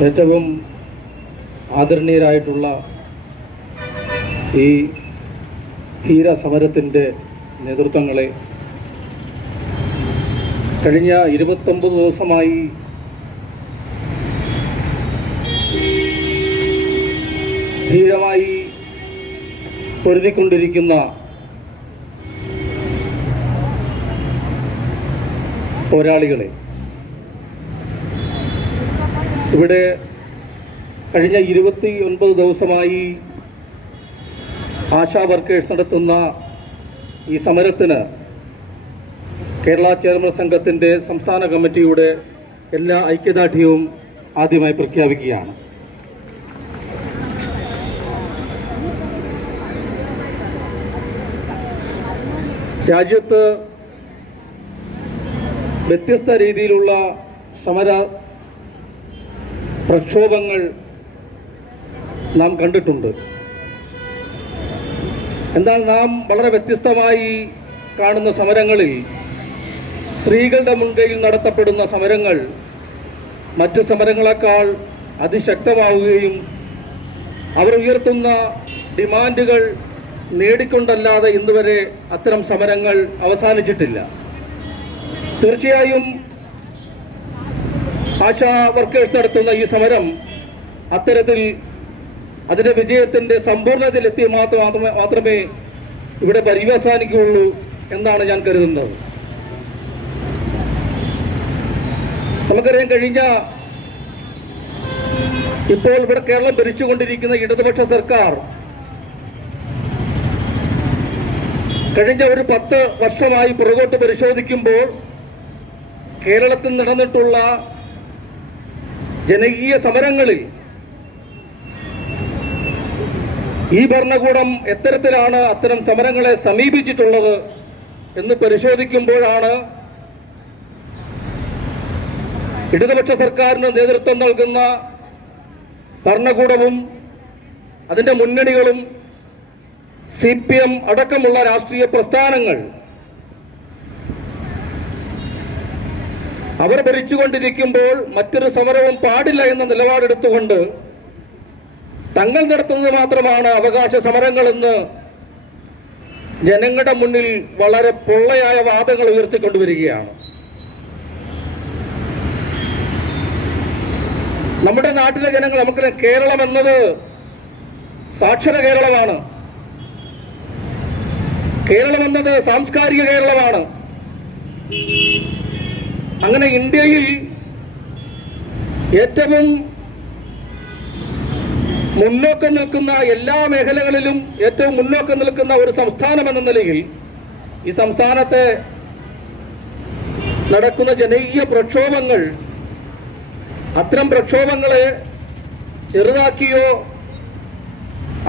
ഏറ്റവും ആദരണീയരായിട്ടുള്ള ഈ ധീര സമരത്തിന്റെ നേതൃത്വങ്ങളെ കഴിഞ്ഞ ഇരുപത്തൊമ്പത് ദിവസമായി ധീരമായി പൊരുതിക്കൊണ്ടിരിക്കുന്ന പോരാളികളെ ഇവിടെ കഴിഞ്ഞ ഇരുപത്തി ഒൻപത് ദിവസമായി ആശാ വർക്കേഴ്സ് നടത്തുന്ന ഈ സമരത്തിന് കേരള ചെയർമാൻ സംഘത്തിന്റെ സംസ്ഥാന കമ്മിറ്റിയുടെ എല്ലാ ഐക്യദാർഢ്യവും ആദ്യമായി പ്രഖ്യാപിക്കുകയാണ്. രാജ്യത്ത് വ്യത്യസ്ത രീതിയിലുള്ള സമര പ്രക്ഷോഭങ്ങൾ നാം കണ്ടിട്ടുണ്ട്. എന്നാൽ നാം വളരെ വ്യത്യസ്തമായി കാണുന്ന സമരങ്ങളിൽ സ്ത്രീകളുടെ മുൻകൈയിൽ നടത്തപ്പെടുന്ന സമരങ്ങൾ മറ്റു സമരങ്ങളെക്കാൾ അതിശക്തമാവുകയും അവർ ഉയർത്തുന്ന ഡിമാൻഡുകൾ നേടിക്കൊണ്ടല്ലാതെ ഇന്നുവരെ അത്തരം സമരങ്ങൾ അവസാനിച്ചിട്ടില്ല. തീർച്ചയായും ആശാ വർക്കേഴ്സ് നടത്തുന്ന ഈ സമരം അത്തരത്തിൽ അതിന്റെ വിജയത്തിന്റെ സമ്പൂർണതയിലെത്തി മാത്രം മാത്രമേ മാത്രമേ ഇവിടെ പര്യവസാനിക്കുകയുള്ളൂ എന്നാണ് ഞാൻ കരുതുന്നത്. നമുക്കറിയാം കഴിഞ്ഞ ഇപ്പോൾ ഇവിടെ കേരളം ഭരിച്ചുകൊണ്ടിരിക്കുന്ന ഇടതുപക്ഷ സർക്കാർ കഴിഞ്ഞ ഒരു പത്ത് വർഷമായി പുറകോട്ട് പരിശോധിക്കുമ്പോൾ കേരളത്തിൽ നടന്നിട്ടുള്ള ജനകീയ സമരങ്ങളിൽ ഈ ഭരണകൂടം എത്തരത്തിലാണ് അത്തരം സമരങ്ങളെ സമീപിച്ചിട്ടുള്ളത് എന്ന് പരിശോധിക്കുമ്പോഴാണ് ഇടതുപക്ഷ സർക്കാരിന് നേതൃത്വം നൽകുന്ന ഭരണകൂടവും അതിന്റെ മുന്നണികളും സി പി എം അടക്കമുള്ള രാഷ്ട്രീയ പ്രസ്ഥാനങ്ങൾ അവർ ഭരിച്ചുകൊണ്ടിരിക്കുമ്പോൾ മറ്റൊരു സമരവും പാടില്ല എന്ന നിലപാടെടുത്തുകൊണ്ട് തങ്ങൾ നടത്തുന്നത് മാത്രമാണ് അവകാശ സമരങ്ങളെന്ന് ജനങ്ങളുടെ മുന്നിൽ വളരെ പൊള്ളയായ വാദങ്ങൾ ഉയർത്തിക്കൊണ്ടുവരികയാണ്. നമ്മുടെ നാട്ടിലെ ജനങ്ങൾ നമുക്ക് കേരളം എന്നത് സാക്ഷര കേരളമാണ്. കേരളം എന്നത് സാംസ്കാരിക കേരളമാണ്. അങ്ങനെ ഇന്ത്യയിൽ ഏറ്റവും മുന്നോക്കം നിൽക്കുന്ന എല്ലാ മേഖലകളിലും ഏറ്റവും മുന്നോക്കം നിൽക്കുന്ന ഒരു സംസ്ഥാനം എന്ന നിലയിൽ ഈ സംസ്ഥാനത്തെ നടക്കുന്ന ജനകീയ പ്രക്ഷോഭങ്ങൾ അത്തരം പ്രക്ഷോഭങ്ങളെ ചെറുതാക്കിയോ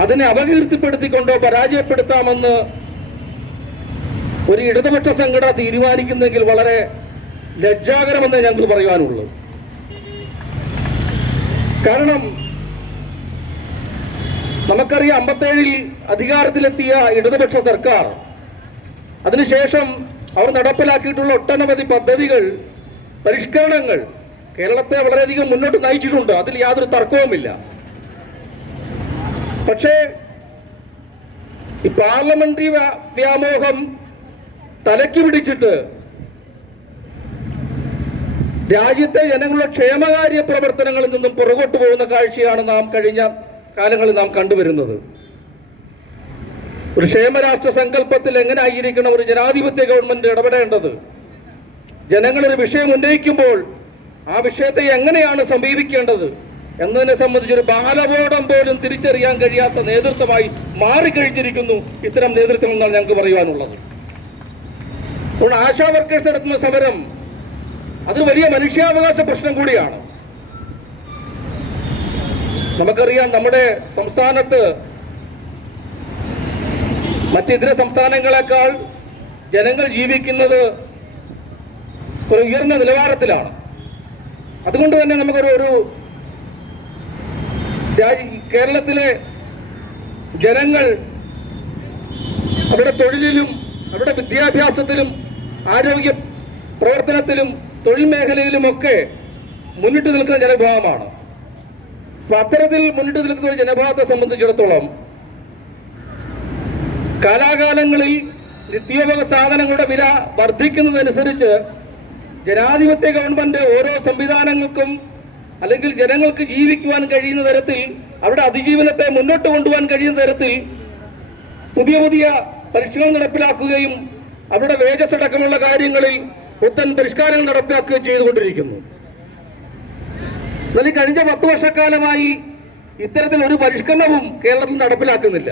അതിനെ അപകീർത്തിപ്പെടുത്തിക്കൊണ്ടോ പരാജയപ്പെടുത്താമെന്ന് ഒരു ഇടതുപക്ഷ സംഘടന തീരുമാനിക്കുന്നെങ്കിൽ വളരെ ലജ്ജാകരമെന്ന് ഞങ്ങൾക്ക് പറയുവാനുള്ളത് കാരണം നമുക്കറിയാം അമ്പത്തേഴിൽ അധികാരത്തിലെത്തിയ ഇടതുപക്ഷ സർക്കാർ അതിനുശേഷം അവർ നടപ്പിലാക്കിയിട്ടുള്ള ഒട്ടനവധി പദ്ധതികൾ പരിഷ്കരണങ്ങൾ കേരളത്തെ വളരെയധികം മുന്നോട്ട് നയിച്ചിട്ടുണ്ട്. അതിൽ യാതൊരു തർക്കവുമില്ല. പക്ഷേ ഈ പാർലമെന്ററി വ്യാ- വ്യാമോഹം തലയ്ക്ക് പിടിച്ചിട്ട് രാജ്യത്തെ ജനങ്ങളുടെ ക്ഷേമകാര്യ പ്രവർത്തനങ്ങളിൽ നിന്നും പുറകോട്ട് പോകുന്ന കാഴ്ചയാണ് നാം കഴിഞ്ഞ കാലങ്ങളിൽ നാം കണ്ടുവരുന്നത്. ഒരു ക്ഷേമരാഷ്ട്ര സങ്കല്പത്തിൽ എങ്ങനെ ആയിരിക്കണം ഒരു ജനാധിപത്യ ഗവൺമെന്റ് ഇടപെടേണ്ടത്? ജനങ്ങളൊരു വിഷയം ഉന്നയിക്കുമ്പോൾ ആ വിഷയത്തെ എങ്ങനെയാണ് സമീപിക്കേണ്ടത്? എന്നതിനെ സംബന്ധിച്ചൊരു ബാലബോധം പോലും തിരിച്ചറിയാൻ കഴിയാത്ത നേതൃത്വമായി മാറിക്കഴിഞ്ഞിരിക്കുന്നു ഇത്തരം നേതൃത്വം എന്നാണ് ഞങ്ങൾക്ക് പറയുവാനുള്ളത്. അപ്പോൾ ആശാ വർക്കേഴ്സ് നടത്തുന്ന സമരം അത് വലിയ മനുഷ്യാവകാശ പ്രശ്നം കൂടിയാണ്. നമുക്കറിയാം നമ്മുടെ സംസ്ഥാനത്ത് മറ്റിതര സംസ്ഥാനങ്ങളെക്കാൾ ജനങ്ങൾ ജീവിക്കുന്നത് ഒരു ഉയർന്ന നിലവാരത്തിലാണ്. അതുകൊണ്ട് തന്നെ നമുക്കൊരു ഒരു കേരളത്തിലെ ജനങ്ങൾ അവരുടെ തൊഴിലിലും അവരുടെ വിദ്യാഭ്യാസത്തിലും ആരോഗ്യ പ്രവർത്തനത്തിലും തൊഴിൽ മേഖലയിലുമൊക്കെ മുന്നിട്ട് നിൽക്കുന്ന ജനവിഭാഗമാണ്. അപ്പൊ അത്തരത്തിൽ മുന്നിട്ട് നിൽക്കുന്ന ഒരു ജനഭാഗത്തെ സംബന്ധിച്ചിടത്തോളം കാലാകാലങ്ങളിൽ നിത്യോപക സാധനങ്ങളുടെ വില വർദ്ധിക്കുന്നതനുസരിച്ച് ജനാധിപത്യ ഗവൺമെന്റ് ഓരോ സംവിധാനങ്ങൾക്കും അല്ലെങ്കിൽ ജനങ്ങൾക്ക് ജീവിക്കുവാൻ കഴിയുന്ന തരത്തിൽ അവരുടെ അതിജീവനത്തെ മുന്നോട്ട് കൊണ്ടുപോകാൻ കഴിയുന്ന തരത്തിൽ പുതിയ പുതിയ പരിഷ്കരണം നടപ്പിലാക്കുകയും അവരുടെ വേജസ് അടക്കമുള്ള കാര്യങ്ങളിൽ പുത്തൻ പരിഷ്കാരങ്ങൾ നടപ്പിലാക്കുകയും ചെയ്തുകൊണ്ടിരിക്കുന്നു. എന്നാൽ ഈ കഴിഞ്ഞ പത്ത് വർഷക്കാലമായി ഇത്തരത്തിൽ ഒരു പരിഷ്കരണവും കേരളത്തിൽ നടപ്പിലാക്കുന്നില്ല.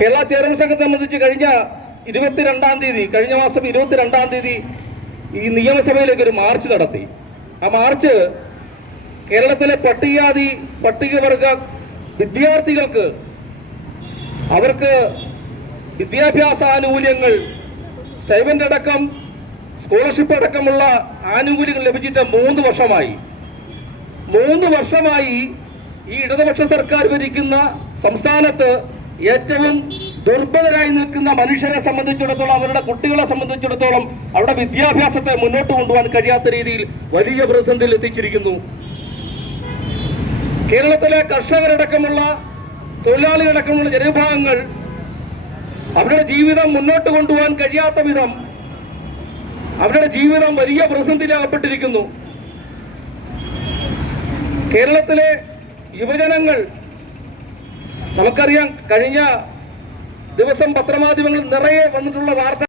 കേരള ചെയർമാൻ സംഘത്തെ സംബന്ധിച്ച് കഴിഞ്ഞ ഇരുപത്തിരണ്ടാം തീയതി കഴിഞ്ഞ മാസം ഇരുപത്തിരണ്ടാം തീയതി ഈ നിയമസഭയിലേക്ക് ഒരു മാർച്ച് നടത്തി. ആ മാർച്ച് കേരളത്തിലെ പട്ടികജാതി പട്ടികവർഗ വിദ്യാർത്ഥികൾക്ക് അവർക്ക് വിദ്യാഭ്യാസ ആനുകൂല്യങ്ങൾ സ്റ്റൈവന്റ് അടക്കം സ്കോളർഷിപ്പ് അടക്കമുള്ള ആനുകൂല്യങ്ങൾ ലഭിച്ചിട്ട് മൂന്ന് വർഷമായി. മൂന്ന് വർഷമായി ഈ ഇടതുപക്ഷ സർക്കാർ ഭരിക്കുന്ന സംസ്ഥാനത്ത് ഏറ്റവും ദുർബലരായി നിൽക്കുന്ന മനുഷ്യരെ സംബന്ധിച്ചിടത്തോളം അവരുടെ കുട്ടികളെ സംബന്ധിച്ചിടത്തോളം അവരുടെ വിദ്യാഭ്യാസത്തെ മുന്നോട്ട് കൊണ്ടുപോകാൻ കഴിയാത്ത രീതിയിൽ വലിയ പ്രതിസന്ധിയിൽ എത്തിച്ചിരിക്കുന്നു. കേരളത്തിലെ കർഷകരടക്കമുള്ള തൊഴിലാളികളടക്കമുള്ള ജനവിഭാഗങ്ങൾ അവരുടെ ജീവിതം മുന്നോട്ട് കൊണ്ടുപോകാൻ കഴിയാത്ത വിധം അവരുടെ ജീവിതം വലിയ പ്രതിസന്ധിയിലകപ്പെട്ടിരിക്കുന്നു. കേരളത്തിലെ യുവജനങ്ങൾ നമുക്കറിയാം കഴിഞ്ഞ ദിവസം പത്രമാധ്യമങ്ങളിൽ നിറയെ വന്നിട്ടുള്ള വാർത്ത